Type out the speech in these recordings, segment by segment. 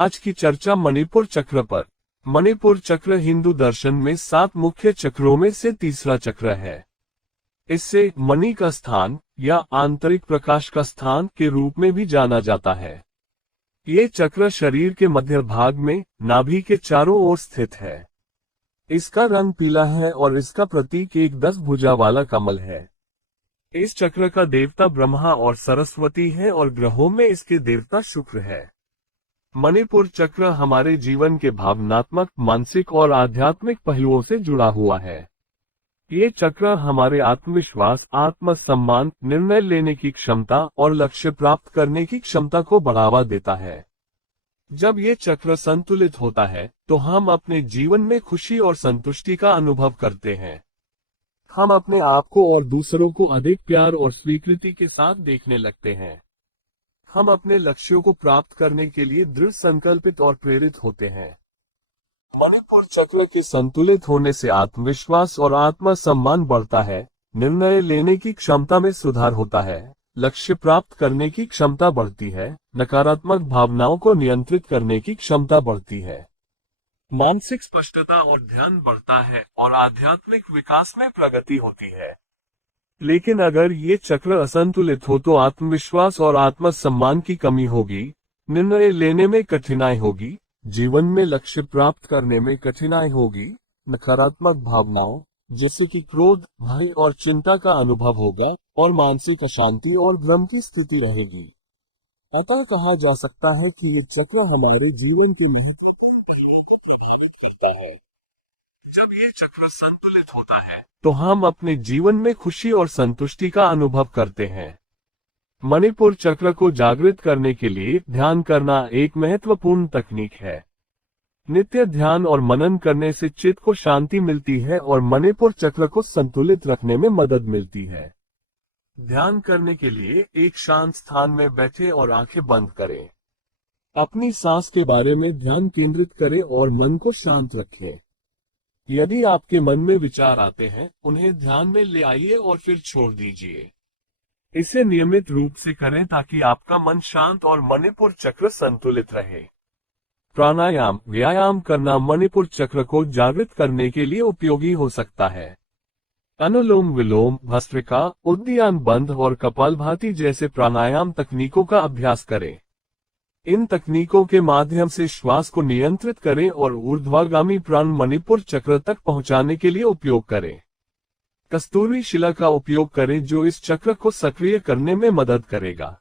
आज की चर्चा मणिपुर चक्र पर। मणिपुर चक्र हिंदू दर्शन में 7 मुख्य चक्रों में से तीसरा चक्र है। इससे मणि का स्थान या आंतरिक प्रकाश का स्थान के रूप में भी जाना जाता है। ये चक्र शरीर के मध्य भाग में नाभि के चारों ओर स्थित है। इसका रंग पीला है और इसका प्रतीक एक 10 भुजा वाला कमल है। इस चक्र का देवता ब्रह्मा और सरस्वती है और ग्रहों में इसके देवता शुक्र है। मणिपुर चक्र हमारे जीवन के भावनात्मक, मानसिक और आध्यात्मिक पहलुओं से जुड़ा हुआ है। ये चक्र हमारे आत्मविश्वास, आत्मसम्मान, निर्णय लेने की क्षमता और लक्ष्य प्राप्त करने की क्षमता को बढ़ावा देता है। जब ये चक्र संतुलित होता है तो हम अपने जीवन में खुशी और संतुष्टि का अनुभव करते हैं। हम अपने आप को और दूसरों को अधिक प्यार और स्वीकृति के साथ देखने लगते हैं। हम अपने लक्ष्यों को प्राप्त करने के लिए दृढ़ संकल्पित और प्रेरित होते हैं। मणिपुर चक्र के संतुलित होने से आत्मविश्वास और आत्मसम्मान बढ़ता है, निर्णय लेने की क्षमता में सुधार होता है, लक्ष्य प्राप्त करने की क्षमता बढ़ती है, नकारात्मक भावनाओं को नियंत्रित करने की क्षमता बढ़ती है, मानसिक स्पष्टता और ध्यान बढ़ता है और आध्यात्मिक विकास में प्रगति होती है। लेकिन अगर ये चक्र असंतुलित हो तो आत्मविश्वास और आत्मसम्मान की कमी होगी, निर्णय लेने में कठिनाई होगी, जीवन में लक्ष्य प्राप्त करने में कठिनाई होगी, नकारात्मक भावनाओं जैसे कि क्रोध, भय और चिंता का अनुभव होगा और मानसिक अशांति और भ्रम की स्थिति रहेगी। अतः कहा जा सकता है कि ये चक्र हमारे जीवन के महत्वपूर्ण पहलुओं को प्रभावित करता है। जब ये चक्र संतुलित होता है तो हम अपने जीवन में खुशी और संतुष्टि का अनुभव करते हैं। मणिपुर चक्र को जागृत करने के लिए ध्यान करना एक महत्वपूर्ण तकनीक है। नित्य ध्यान और मनन करने से चित्त को शांति मिलती है और मणिपुर चक्र को संतुलित रखने में मदद मिलती है। ध्यान करने के लिए एक शांत स्थान में बैठे और आंखें बंद करें। अपनी सांस के बारे में ध्यान केंद्रित करें और मन को शांत रखें। यदि आपके मन में विचार आते हैं, उन्हें ध्यान में ले आइए और फिर छोड़ दीजिए। इसे नियमित रूप से करें ताकि आपका मन शांत और मणिपुर चक्र संतुलित रहे। प्राणायाम, व्यायाम करना मणिपुर चक्र को जागृत करने के लिए उपयोगी हो सकता है। अनुलोम विलोम, भस्त्रिका, उद्यान बंध और कपालभाति जैसे प्राणायाम तकनीकों का अभ्यास करें। इन तकनीकों के माध्यम से श्वास को नियंत्रित करें और ऊर्ध्वगामी प्राण मणिपुर चक्र तक पहुंचाने के लिए उपयोग करें। कस्तूरी शिला का उपयोग करें जो इस चक्र को सक्रिय करने में मदद करेगा।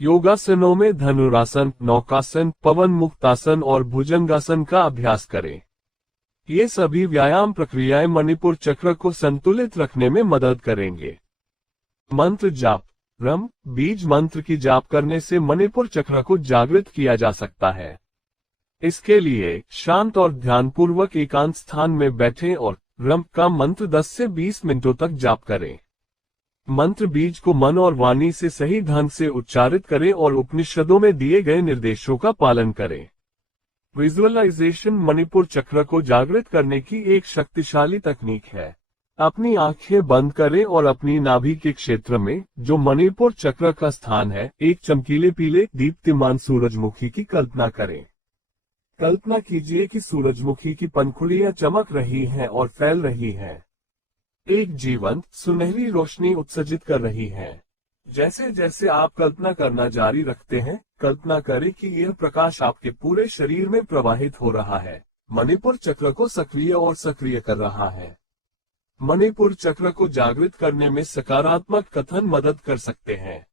योगासनों में धनुरासन, नौकासन, पवन मुक्तासन और भुजंगासन का अभ्यास करें। ये सभी व्यायाम प्रक्रियाएं मणिपुर चक्र को संतुलित रखने में मदद करेंगे। मंत्र जाप, ब्रह्म बीज मंत्र की जाप करने से मणिपुर चक्र को जागृत किया जा सकता है। इसके लिए शांत और ध्यानपूर्वक एकांत स्थान में बैठें और ब्रह्म का मंत्र 10 से 20 मिनटों तक जाप करें। मंत्र बीज को मन और वाणी से सही ढंग से उच्चारित करें और उपनिषदों में दिए गए निर्देशों का पालन करें। विजुअलाइजेशन मणिपुर चक्र को जागृत करने की एक शक्तिशाली तकनीक है। अपनी आंखें बंद करें और अपनी नाभि के क्षेत्र में, जो मणिपुर चक्र का स्थान है, एक चमकीले पीले दीप्तिमान सूरजमुखी की कल्पना करें। कल्पना कीजिए कि सूरजमुखी की पंखुड़ियां चमक रही हैं और फैल रही हैं। एक जीवंत, सुनहरी रोशनी उत्सर्जित कर रही है। जैसे जैसे आप कल्पना करना जारी रखते हैं, कल्पना करें कि यह प्रकाश आपके पूरे शरीर में प्रवाहित हो रहा है, मणिपुर चक्र को सक्रिय और सक्रिय कर रहा है। मणिपुर चक्र को जागृत करने में सकारात्मक कथन मदद कर सकते हैं।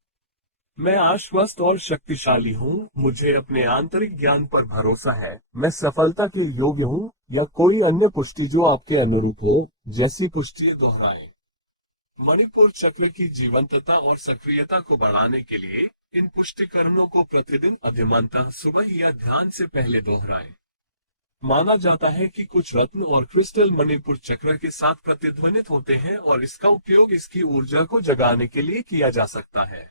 मैं आश्वस्त और शक्तिशाली हूँ, मुझे अपने आंतरिक ज्ञान पर भरोसा है, मैं सफलता के योग्य हूँ, या कोई अन्य पुष्टि जो आपके अनुरूप हो, जैसी पुष्टि दोहराएं। मणिपुर चक्र की जीवंतता और सक्रियता को बढ़ाने के लिए इन पुष्टिकरणों को प्रतिदिन अधिमानतः सुबह या ध्यान से पहले दोहराएं। माना जाता है कि कुछ रत्न और क्रिस्टल मणिपुर चक्र के साथ प्रतिध्वनित होते हैं और इसका उपयोग इसकी ऊर्जा को जगाने के लिए किया जा सकता है।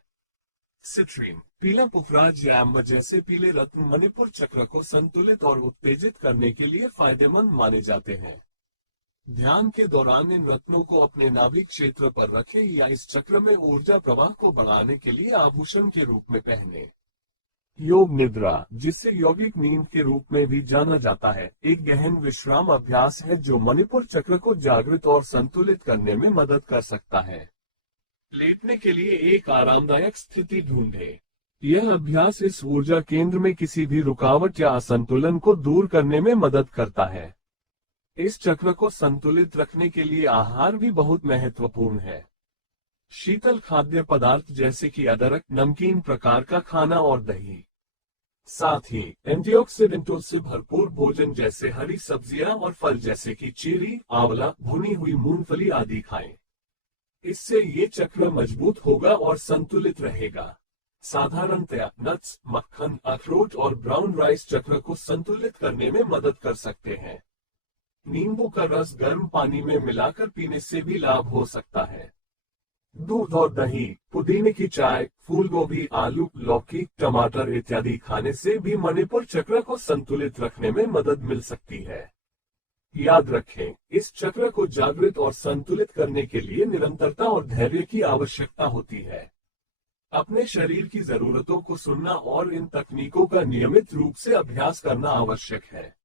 सिट्रीन, पीला पुखराज या एम्बर जैसे पीले रत्न मणिपुर चक्र को संतुलित और उत्तेजित करने के लिए फायदेमंद माने जाते हैं। ध्यान के दौरान इन रत्नों को अपने नाभि क्षेत्र पर रखें या इस चक्र में ऊर्जा प्रवाह को बढ़ाने के लिए आभूषण के रूप में पहने। योग निद्रा, जिसे यौगिक नींद के रूप में भी जाना जाता है, एक गहन विश्राम अभ्यास है जो मणिपुर चक्र को जागृत और संतुलित करने में मदद कर सकता है। लेटने के लिए एक आरामदायक स्थिति ढूंढें। यह अभ्यास इस ऊर्जा केंद्र में किसी भी रुकावट या असंतुलन को दूर करने में मदद करता है। इस चक्र को संतुलित रखने के लिए आहार भी बहुत महत्वपूर्ण है। शीतल खाद्य पदार्थ जैसे कि अदरक, नमकीन प्रकार का खाना और दही, साथ ही एंटीऑक्सीडेंटों से भरपूर भोजन जैसे हरी सब्जियां और फल जैसे कि चीरी, आंवला, भुनी हुई मूंगफली आदि खाएं। इससे ये चक्र मजबूत होगा और संतुलित रहेगा। साधारणतया नट्स, मक्खन, अखरोट और ब्राउन राइस चक्र को संतुलित करने में मदद कर सकते हैं। नींबू का रस गर्म पानी में मिलाकर पीने से भी लाभ हो सकता है। दूध और दही, पुदीने की चाय, फूल गोभी, आलू, लौकी, टमाटर इत्यादि खाने से भी मणिपुर चक्र को संतुलित रखने में मदद मिल सकती है। याद रखें, इस चक्र को जागृत और संतुलित करने के लिए निरंतरता और धैर्य की आवश्यकता होती है। अपने शरीर की जरूरतों को सुनना और इन तकनीकों का नियमित रूप से अभ्यास करना आवश्यक है।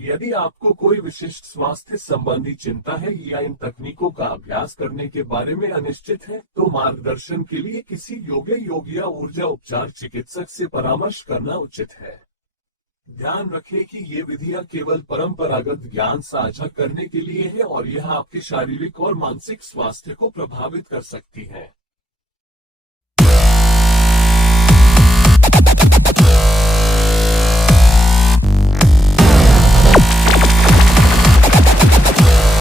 यदि आपको कोई विशिष्ट स्वास्थ्य संबंधी चिंता है या इन तकनीकों का अभ्यास करने के बारे में अनिश्चित है, तो मार्गदर्शन के लिए किसी योग या ऊर्जा उपचार चिकित्सक से परामर्श करना उचित है। ध्यान रखें कि ये विधियां केवल परंपरागत ज्ञान साझा करने के लिए है और यह आपके शारीरिक और मानसिक स्वास्थ्य को प्रभावित कर सकती है।